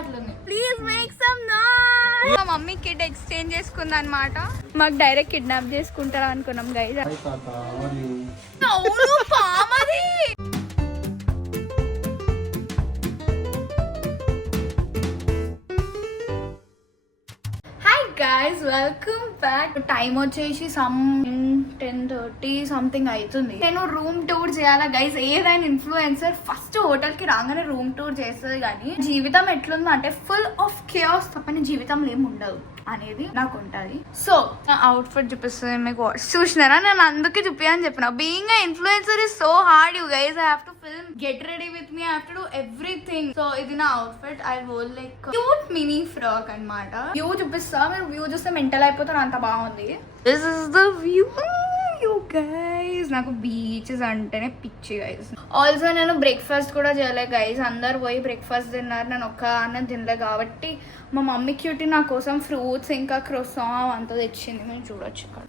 అట్లుంది. Please make some noise. మా mummy kid exchange చేసుకుంది అన్నమాట. మాకు డైరెక్ట్ కిడ్నాప్ చేసుకుంటారా అనుకున్నాం గైస్. అవును పామది. Guys, welcome back. టైం వచ్చేసి 10:30 సంథింగ్ అవుతుంది. నేను రూమ్ టూర్ చేయాలా గైస్. ఏదైనా ఇన్ఫ్లుయెన్సర్ ఫస్ట్ హోటల్ కి రాగానే రూమ్ టూర్ చేస్తుంది, కానీ జీవితం ఎట్లుంది అంటే ఫుల్ ఆఫ్ కేయాస్ తప్పని జీవితంలో ఏమి ఉండదు అనేది నాకు ఉంటది. సో అవుట్ ఫిట్ చూపిస్తుంది మీకు. చూసినారా, నేను అందుకే చూపించని చెప్పిన. Being a influencer is so hard you guys. I have to film, get ready with me, I have to do everything. So ఇది నా out fit. I wore like cute mini frock అన్నమాట. View చూపిస్తా, మీరు view చూస్తే mental అయిపోతారు, అంత బాగుంది. This is the view you guys. నాకు బీచెస్ అంటేనే పిచ్చి గైస్. ఆల్సో నేను బ్రేక్ఫాస్ట్ కూడా చేయలే గైస్. అందరు పోయి బ్రేక్ఫాస్ట్ తిన్నారు, నేను ఒక్క అన్నం తినలే. కాబట్టి మా మమ్మీ క్యూటీ నా కోసం ఫ్రూట్స్ ఇంకా క్రోసాన్ అంతా తెచ్చింది, మీరు చూడొచ్చు ఇక్కడ.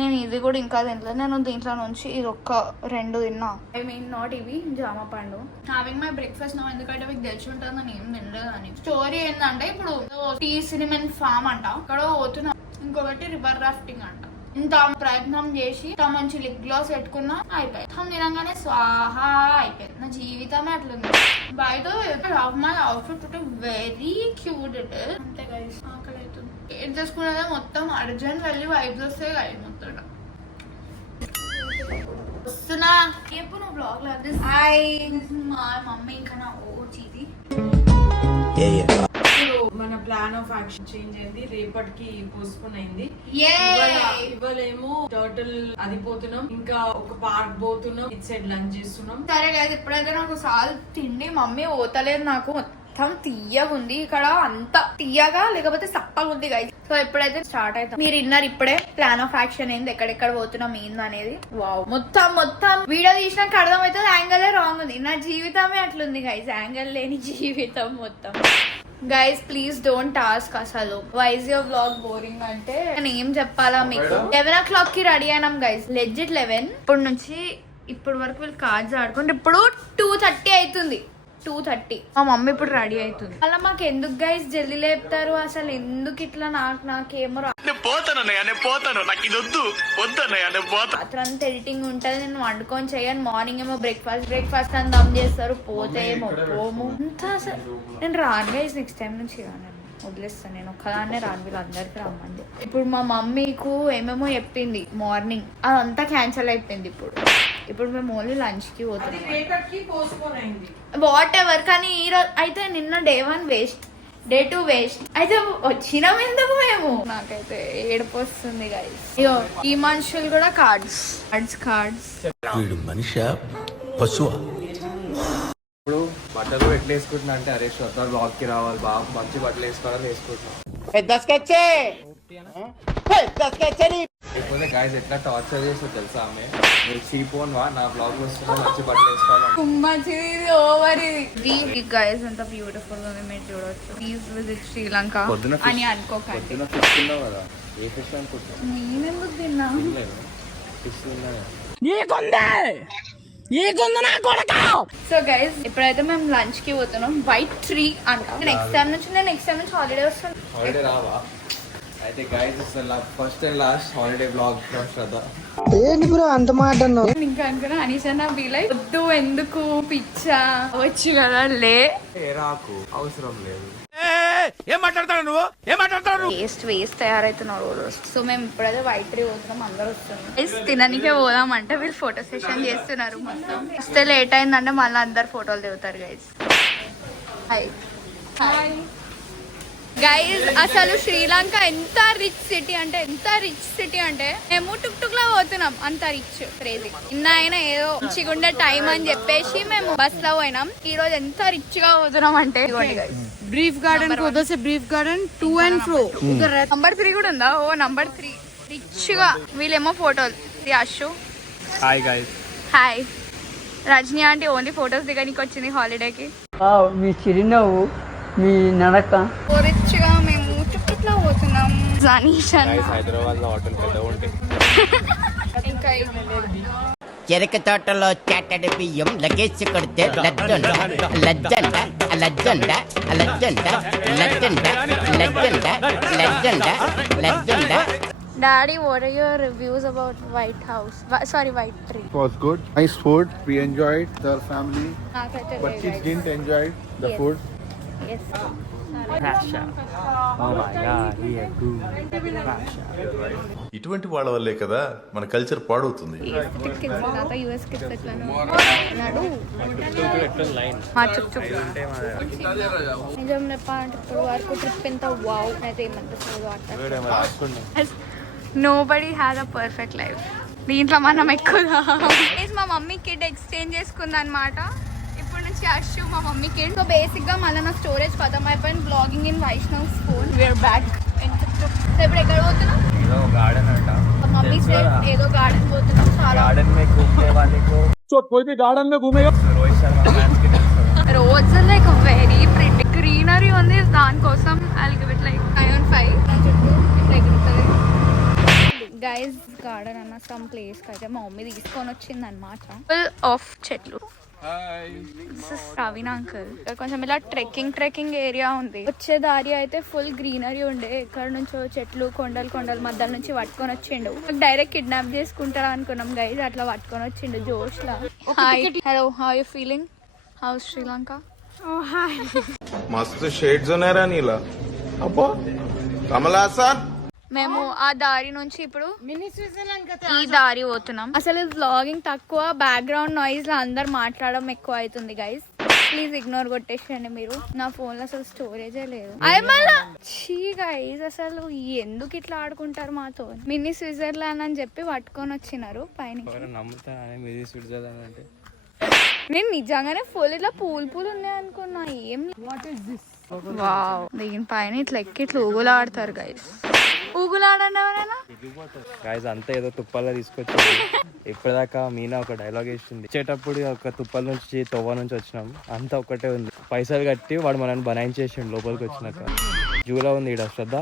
నేను ఇది కూడా ఇంకా తినలేదు. నేను దీంట్లో నుంచి ఇది ఒక్క 2 తిన్నా. ఐ మీన్ నాట్ ఇవి, జామ పండు. హ్యావింగ్ మై బ్రేక్ఫాస్ట్ నా, ఎందుకంటే మీకు తెలిసి ఉంటుంది నేను ఏం తినలేదు అని. స్టోరీ ఏంటంటే ఇప్పుడు టీ సినిమన్ ఫామ్ అంట, అక్కడ పోతున్నా. ఇంకొకటి రివర్ రాఫ్టింగ్ అంట. ఇంత ప్రయత్నం చేసి మంచి లిప్ గ్లాస్ పెట్టుకున్నా, అయిపోయి తినగానే స్వాహా అయిపోయింది. నా జీవితమే అట్లుంది. బయట my outfit very cute it. అంతే గైస్, ఆకలి అవుతుంది. ఏం చేసుకున్నదే మొత్తం అర్జెంట్ వెళ్ళి వైబ్స్ వస్తే గైస్ మొత్తం వస్తున్నా. ఎప్పుడు నా బ్లాగ్ లో మా మమ్మీ ఇంకా నా ఓటీది. మన ప్లాన్ ఆఫ్ యాక్షన్ చేంజ్ అయింది, రేపటికి పోస్ట్పోన్ అయింది. ఇవాళేమో టర్టిల్ అది పోతున్నాం, ఇంకా ఒక పార్క్ పోతున్నాం, ఇట్ సైడ్ లంచ్ చేస్తున్నాం. సరే గైస్, ఇప్పుడైతే నాకు సాల్ తిండి మమ్మీ పోతలేదు. నాకు మొత్తం తీయగా ఉంది ఇక్కడ, అంత తీయగా లేకపోతే సప్పగా ఉంది గైస్. సో ఇప్పుడైతే స్టార్ట్ అవుతాం. మీరు విన్నారు ఇప్పుడే ప్లాన్ ఆఫ్ యాక్షన్ ఏంది, ఎక్కడెక్కడ పోతున్నాం ఏంది అనేది. వావ్, మొత్తం వీడియో తీసినాక అర్థమవుతుంది యాంగిల్ రాంగ్ ఉంది. నా జీవితమే అట్లుంది గైస్, యాంగిల్ లేని జీవితం మొత్తం. గైస్ ప్లీజ్ డోంట్ టాస్క్ అసలు వైజ్ యువర్ వ్లాగ్ బోరింగ్ అంటే నేను ఏం చెప్పాలా మీకు. 11 o'clock కి రెడీ అయినాం గైస్, లెజిట్ 11. ఇప్పటి నుంచి ఇప్పుడు వరకు వీళ్ళు కార్డ్స్ ఆడుకుంటే ఇప్పుడు 2:30 అవుతుంది. 2:30 మా మమ్మీ ఇప్పుడు రెడీ అవుతుంది. అలా మాకు ఎందుకు గైస్ జల్దీ లేపుతారు అసలు, ఎందుకు ఇట్లా? నాకేమో రాత్రంతా ఎడిటింగ్ ఉంటది, నేను వండుకొని చేయను. మార్నింగ్ ఏమో బ్రేక్ఫాస్ట్ అని దమ్ చేస్తారు, పోతే ఏమో పోము అంతా. అసలు నేను రాను గైస్, నెక్స్ట్ టైం నుంచి రాను, వదిలేస్తాను. నేను ఒక్కదాన్నే రాను, వీళ్ళందరికీ రమ్మంది. ఇప్పుడు మా మమ్మీకు ఏమేమో చెప్పింది మార్నింగ్, అదంతా క్యాన్సిల్ అయిపోయింది. ఇప్పుడు మేము ఓన్లీ లంచ్ కి పోతున్నాం, వాట్ ఎవర్. కానీ ఈ రోజు అయితే నిన్న డే 1 వేస్ట్, డే 2 వేస్ట్. అయితే వచ్చినాం ఎందుకు మేము? నాకైతే ఏడుపు వస్తుంది గైస్. ఇగో ఈ మనుషులు కూడా కార్డ్స్. మనిషి పశువా? ఇప్పుడు బట్టలు ఎట్లా వేసుకుంటున్నా అంటే, అరే శ్రద్ధ బ్లాగ్ కి రావాలి, బాగా మంచి బట్టలు వేసుకోవాలని వేసుకుంటున్నాం. లేకపోతే గాయస్ ఎట్లా టార్చర్ చేస్తో తెలుసా ఆమె. మీరు చీపోన్ వా, నా బ్లాగ్ వస్తున్నా మంచి బట్టలు వేసుకోవాలి. గైస్ ఎంత బ్యూటిఫుల్ ఉంది, మీరు చూడొచ్చు. ప్లీజ్ విజిట్ శ్రీలంక అని అనుకోకండి. కదా, ఏ ఫిష్ అనుకుంటున్నా? నేనెందుకు తిన్నా? సో గైస్ ఇప్పుడైతే మేము లంచ్ కి పోతున్నాం. వైట్ ట్రీ అంట. నెక్స్ట్ టైం నుంచి హాలిడే వస్తాను. హాలిడే రావా? అయితే guys first and last holiday blog from Shraddha. ఏంటి బ్రో అంత మాట అన్నావు? ఇంకా అనుకున్నా అనీషా బీలై వద్దు, ఎందుకు పిచ్చా, వచ్చు కదా లే, రాకు, అవసరం లేదు. వేస్ట్ తయారైతున్నారు. సో మేము ఇప్పుడైతే వైట్ ట్రీ పోతున్నాం, అందరు వస్తున్నాం. తిననికే పోదాం అంటే వీళ్ళు ఫోటో సెషన్ చేస్తున్నారు మొత్తం. వస్తే లేట్ అయిందంటే మళ్ళీ అందరు ఫోటోలు దిగుతారు గైస్. హాయ్ గైస్, అసలు శ్రీలంక ఎంత రిచ్ సిటీ అంటే మేము టుక్ లా పోతున్నాం, అంత రిచ్ క్రేజీ. నిన్న అయినా ఏదో మంచిగుండే టైం అని చెప్పేసి మేము బస్ లో పోయినాం. ఈ రోజు ఎంత రిచ్ గా పోతున్నాం అంటే ब्रीफ गार्डन को उधर से brief garden to and fro उधर నంబర్ 3 కూడా ఉందా? ఓ నంబర్ 3 రిచ్ గా. వీళ్ళేమో ఫోటోలు. Ashu hi guys. Hi. Rajani aunty only photos దిగడానికి వచ్చింది హాలిడేకి. మీ చిరునవ్వు, మీ నడక. ఓ రిచ్ గా మేము చుట్టుట్లా పోతున్నాం. హైదరాబాద్ లో హోటల్ పెద్ద ఉంటాయి. ఇంకా చెరక తోటలో చాటడి బియ్యం లగేజ్ కొడితే లజ్జ Daddy, what are your reviews about White House? White Tree. It was good. Nice food. We enjoyed the family. నాకైతే But kids లేదు, didn't enjoy the Yes. food. guys. Yes. Russia. Oh my god, we are good. Russia. ఇటువంటి వాళ్ళ వల్లే కదా మన culture పాడవుతుంది. Kids కాక US kids ఎట్లా నడు చుక్ నిజం చెప్పాలంటే ఇప్పుడు వరకు ట్రిప్ ఎంత వావ్ అయితే ఏమంటే nobody has a perfect life. దీంట్లో మనం ఎక్కువ మా మమ్మీ కిడ్ ఎక్స్చేంజ్ చేసుకుంది అనమాట. ఇప్పుడు నుంచి అర్షు మా మమ్మీ కిడ్. సో బేసిక్ గా మళ్ళీ నా స్టోరేజ్ ఖతం అయిపోయింది. Blogging in Vaishnav's phone. We are back. ఇప్పుడు ఎక్కడ పోతున్నాం? ఏదో గార్డెన్ అంట. మమ్మీ సేడ్ ఏదో గార్డెన్ పోతున్నాం. చాలా गार्डन में घूमने वाले को कोई भी गार्डन में घूमेगा. रोहित शर्मा मैच के రోజు లైక్ వెరీ ప్రిటీ గ్రీనరీ ఉంది. దానికోసం I give it like 5/5. Guys garden అన్న సమ్ ప్లేస్ కి అయితే మా మమ్మీ తీసుకొని వచ్చింది అనమాట. ఫుల్ ఆఫ్ చెట్లు. ప్రవీణ్ అంకుల్ కొంచెం ఇలా ట్రెక్కింగ్ ఏరియా ఉంది. వచ్చే దారి అయితే ఫుల్ గ్రీనరీ ఉండే. ఎక్కడ నుంచో చెట్లు కొండల మధ్య నుంచి పట్టుకొని వచ్చిండు. డైరెక్ట్ కిడ్నాప్ చేసుకుంటారా అనుకున్నాం గైజ్. అట్లా పట్టుకొని వచ్చిండు జోష్ లా. Hi, hello, how you feeling? How Sri Lanka? మస్తు షేడ్స్ ఉన్నారా నీలా. అబ్బో కమలాసన్. మేము ఆ దారి నుంచి ఇప్పుడు ఈ దారి పోతున్నాం. అసలు వ్లాగింగ్ తక్కువ, బ్యాక్గ్రౌండ్ నాయిస్ లో అందరు మాట్లాడడం ఎక్కువ అవుతుంది గైస్. ప్లీజ్ ఇగ్నోర్ కొట్టేసండి మీరు. నా ఫోన్ లో అసలు స్టోరేజే లేదు. చీ గైస్, అసలు ఎందుకు ఇట్లా ఆడుకుంటారు మాతో? మినీ స్విట్జర్లాండ్ అని చెప్పి పట్టుకొని వచ్చినారు పైన. నేను నిజంగానే ఫుల్ ఇట్లా పూలు ఉన్నాయి అనుకున్నా. ఏం వావ్, దీనిపైన ఇట్లా ఎక్కి ఇట్లా ఊగులాడతారు గైస్. ఊగులాడండి ఎవరైనా గాయస్. అంతా ఏదో తుప్పల్లో తీసుకొచ్చి ఇప్పటిదాకా మీనా ఒక డైలాగ్ వేసింది. వచ్చేటప్పుడు ఒక తుప్పల నుంచి తొవ్వ నుంచి వచ్చినాం. అంతా ఒక్కటే ఉంది. పైసలు కట్టి వాడు మనల్ని బనాయించేసిండు లోపలికి వచ్చినాక. జూలా ఉంది ఇక్కడ శ్రద్ధ.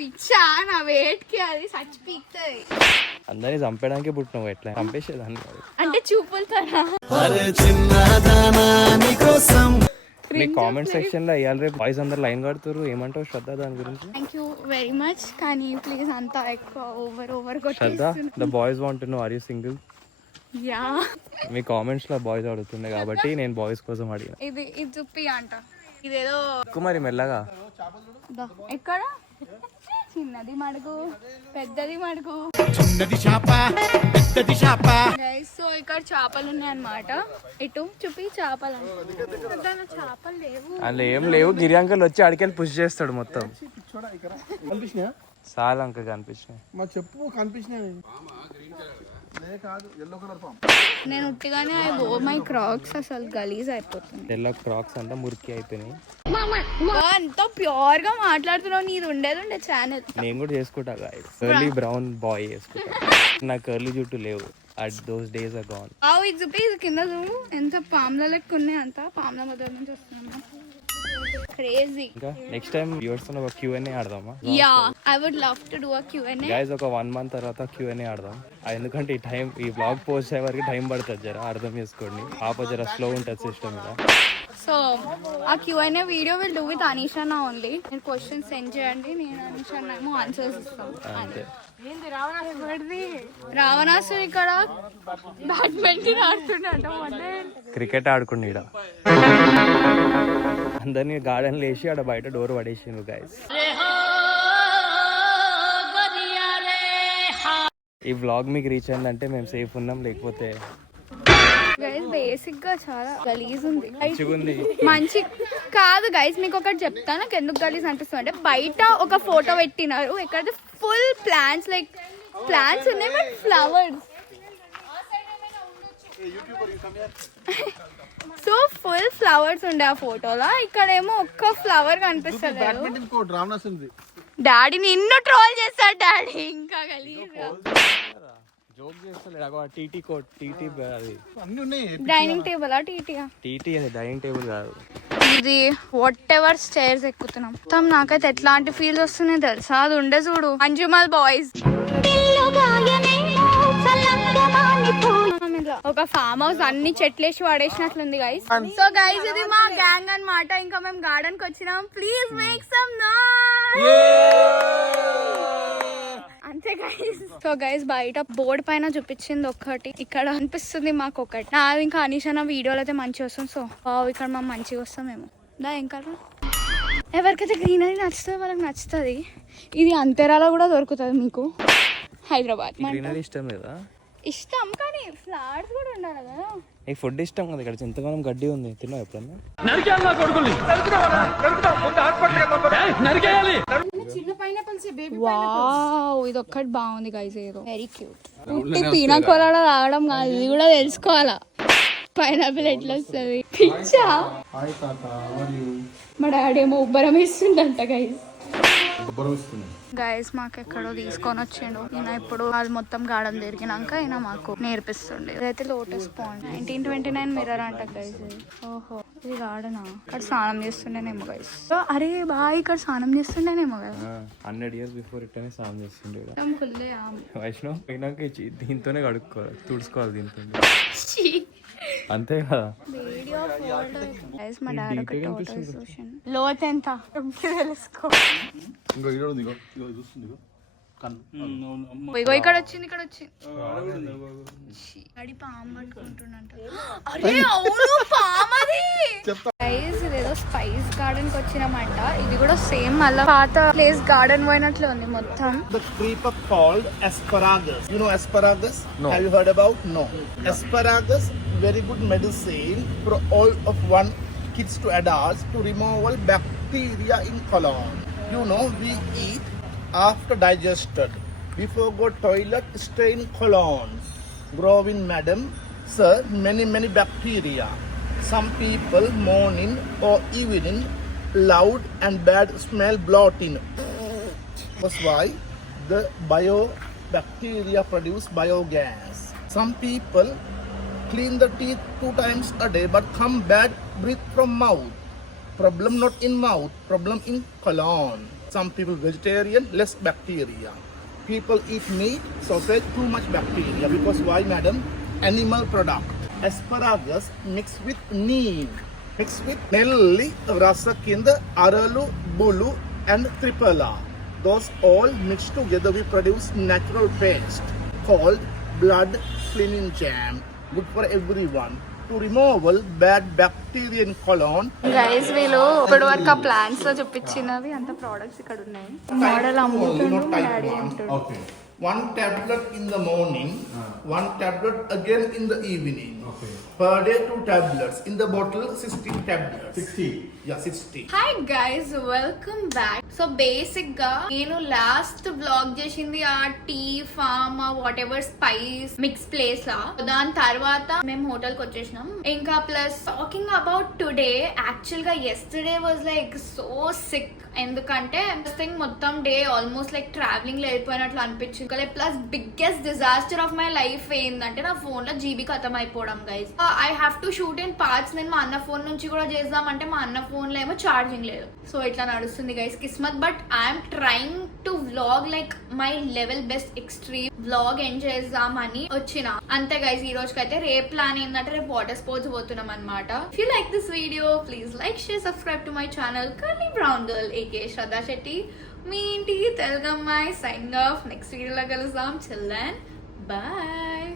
పిచ్చా నా వెయిట్ కి అది సచ్ పీక్తది. అందరినీ చంపడానికి పుట్టినావు. ఎట్లా చంపేసేదాన్ని అంటే చూపులతోనా? మీ కామెంట్ సెక్షన్ లో ఇవాళ రేపు బాయ్స్ అందరు లైన్ కడుతున్నారు. ఏమంటావు శ్రద్ధ దాని గురించి? Thank you very much. కానీ ప్లీజ్ అంతా ఎక్కువ over Shraddha, the boys want to know are you single? Yeah, మీ కామెంట్స్ లో బాయ్స్ అడుగుతుంది కాబట్టి నేను బాయ్స్ కోసం అడిగిన. ఇది చూపి అంట. ఇదేదో మరి మెల్లగా. ఎక్కడ చిన్నది మడుగు పెద్దది మడుగు. సో ఇక్కడ చేపలు ఉన్నాయి అన్నమాట. ఇటు చూపి చేపలు చేపలు లేవు. అందులో ఏం లేవు. గిరి అంకల్ వచ్చి అడికెళ్ళి పుష్ చేస్తాడు మొత్తం. చాలా అంక కనిపించినాయి. మా చెప్పు కనిపించినాయి. నేను ఉట్టిగానే మై క్రాక్స్ అసలు గలీజ్ అయిపోతుంది. ఎల్లో క్రాక్స్ అంతా మురికి అయిపోయినాయి. అంత ప్యూర్ గా మాట్లాడుతున్నావు. నీది ఉండేది ఛానల్. నేను కూడా చేసుకుంటా గాయస్. కర్లీ బ్రౌన్ బాయ్ చేసుకుంటా. నాకు కర్లీ జుట్టు లేవు. At those days are gone. ఇది చూపి, ఇది కింద చూడు ఎంత పాముల లెక్క ఉన్నాయి. అంత పాముల మధ్య నుంచి వస్తున్నాము. క్రేజీ. ఇంకా నెక్స్ట్ టైం వ్యూవర్స్ తో ఒక Q&A ఆడదామా? Yeah, I would love to do a Q&A. Guys ఒక 1 month తర్వాత Q&A ఆడదాం. ఎందుకంటే ఈ బ్లాగ్ పోస్ట్ అయ్యే వరకు టైం పడుతుంది. జర అర్థం చేసుకోండి. జర స్లో ఉంటుంది సిస్టమ్ మీద. సో ఆ Q&A video will do with Anisha నా ఓన్లీ. మీరు క్వశ్చన్స్ సెండ్ చేయండి, నేను అనీషా ఏమో ఆన్సర్స్ ఇస్తాను. అంతే. రావణాసు ఇక్కడ బ్యాడ్మింటన్ ఆడుతుండ. క్రికెట్ ఆడుకుండి. ఇక్కడ అందరినీ గార్డెన్ లేసి ఆడ బయట డోర్ పడేసిండ్రు గైస్. ఈ వ్లాగ్ మీకు రీచ్ అయిందంటే మేము సేఫ్ ఉన్నాం. లేకపోతే గైస్ బేసిక్ గా చాలా గలీజ్ ఉంది. మంచిగుంది. మంచి కాదు గైస్. మీకు ఒకటి చెప్తాను నాకు ఎందుకు గలీజ్ అనిపిస్తుంది అంటే, బయట ఒక ఫోటో పెట్టినారు. ఎక్కడ ఫుల్ ప్లాంట్స్, లైక్ ప్లాంట్స్ ఉన్నాయి but flowers. So full flowers ఉండే ఆ ఫోటోలో. ఇక్కడేమో ఒక్క ఫ్లవర్ కనిపిస్తలేదు. డాడీ నిన్ను ట్రోల్ చేస్తాడు డాడీ. ఇంకా గలీజ్ జోక్ చేస్తలేడు. టీటీ కోట్, టీటీ అది డైనింగ్ టేబుల్. టీటీ అది డైనింగ్ టేబుల్ కాదు. ఇది వాట్ ఎవర్ స్టైర్స్ ఎక్కుతున్నాం. మొత్తం నాకైతే ఎట్లాంటి ఫీల్స్ వస్తున్నాయి తెలుసా? అది ఉండే చూడు మంజుమల్ బాయ్స్. గా ఒక ఫామ్ హౌస్ అన్ని చెట్లేసి వాడేసినట్లుంది గైస్. సో గైస్ ఇది మా గ్యాంగ్ అన్నమాట. ఇంకా మేము గార్డెన్ కి వచ్చినాం. ప్లీజ్ మేక్ సమ్ అంతే గైస్. సో గైస్ బయట బోర్డు పైన చూపించింది ఒకటి, ఇక్కడ అనిపిస్తుంది మాకు ఒకటి. నాది ఇంకా అనీషా నా వీడియోలో అయితే మంచిగా వస్తుంది. సో ఇక్కడ మేము మంచిగా వస్తామేమో. దా ఇంకా ఎవరికైతే గ్రీనరీ నచ్చుతుంది వాళ్ళకి నచ్చుతుంది. ఇది అంతేరాలో కూడా దొరుకుతుంది మీకు హైదరాబాద్. గ్రీనరీ ఇష్టం లేదా? ఇష్టం కానీ ఫ్లవర్స్ కూడా ఉండాలి కదా. నీకు ఫుడ్ ఇష్టం కదా, ఇక్కడ చింతకాలం గడ్డి ఉంది, తిన్నావు ఎప్పుడన్నా? వావ్ ఇది ఒక్కటి బాగుంది గైస్, ఏదో వెరీ క్యూట్. పీనా కొలాడా రావడం కాదు, ఇది కూడా తెలుసుకోవాలా పైనాపిల్ ఎట్లా వస్తుంది. పిచ్చా మా డాడీ ఏమో ఉబ్బరం ఇస్తుందంట గైస్. గైస్ మాకు ఎక్కడో తీసుకొని వచ్చిండు ఈయన. ఇప్పుడు వాళ్ళు మొత్తం గార్డెన్ తిరిగినాక ఈయన మాకు నేర్పిస్తుండే. ఇదైతే లోటస్ పాండ్ 1929 మిర్రర్ అంట గైస్. ఓహో ఇది గార్డెనా? ఇక్కడ స్నానం చేస్తుండేనేమో గైస్. సో అరే బాయ్ ఇక్కడ స్నానం చేస్తుండేనేమో కదా. 100 years బిఫోర్ ఇట్టనే స్నానం చేస్తుండే ఫుల్లే వైష్ణవ్. పోయినాక దీంతోనే కడుక్కోవాలి, తుడుచుకోవాలి దీంతో, అంతే కదా. మా డాడీ లోత్ ఎంత తెలుసుకో. ఇగో ఇక్కడ వచ్చింది, ఇక్కడ వచ్చింది. పాము పట్టుకుంటున్నట్టు. అరే అవును పామది. ఇదేదో స్పైస్ గార్డెన్ కి వచ్చినామంట. ఇది కూడా సేమ్ మళ్ళీ పాత ప్లేస్ గార్డెన్ పోయినట్లు ఉంది మొత్తం. The creeper called asparagus. You know asparagus? No. Have you heard about? No. Asparagus, very good medicine for all of one kids to adults to remove all bacteria in colon. You know we eat after digested. Before go toilet, stay in colon. Growing madam, sir, many bacteria. Some people morning or evening loud and bad smell bloating. That's why the biobacteria produce biogas. Some people clean the teeth 2 times a day but come bad breath from mouth. Problem not in mouth, problem in colon. Some people vegetarian, less bacteria. People eat meat, sausage, too much bacteria. Because why, madam? Animal product. Asparagus mixed with neem, mixed with nelli, rasakinda, aralu, bulu and tripala. Those all mixed together we produce natural paste called blood cleaning jam. Good for everyone. To remove bad bacteria in colon. Guys వీళ్ళు ఇప్పటి వరకు ఆ plants లో చూపించినవి అంత products ఇక్కడ ఉన్నాయి. Model అమ్ముతుండు మా డాడీ అంటాడు. Okay. 1 tablet in the morning, 1 tablet again in the evening. Okay. Per day 2 tablets. In the bottle 60 tablets. 60. Yeah, 60. Hi guys welcome back. So basic గా నేను లాస్ట్ బ్లాగ్ చేసింది ఆ tea farm whatever spice mix place లా. దాని తర్వాత మేము hotel కి వచ్చేసినాం. ఇంకా plus talking about today, actual గా yesterday was like so sick. ఎందుకంటే మొత్తం డే ఆల్మోస్ట్ లైక్ ట్రావెలింగ్ లో వెళ్ళిపోయినట్లు అనిపించింది. Plus biggest disaster of my life ఏంటంటే నా ఫోన్ లో జీబీ ఖతం అయిపోవడం guys. I have to shoot in parts. నేను మా అన్న ఫోన్ నుంచి కూడా చేద్దామంటే మా అన్న ఫోన్ లో ఏమో ఛార్జింగ్ లేదు. సో ఇట్లా నడుస్తుంది గైస్ కిస్మత్. But I'm trying to vlog like my level best extreme vlog enjoy చేద్దామని వచ్చిన అంతే గైస్. ఈ రోజుకైతే రేపు ప్లాన్ ఏంటంటే రేపు వాటర్ స్పోర్ట్స్ పోతున్నాం అనమాట. If you like this video please like share subscribe to my channel curly brown girl aka Shraddha Shetty, మీ ఇంటి తెలుగు అమ్మాయి. Sign off. నెక్స్ట్ వీడియోలో కలుద్దాం. Chill then bye.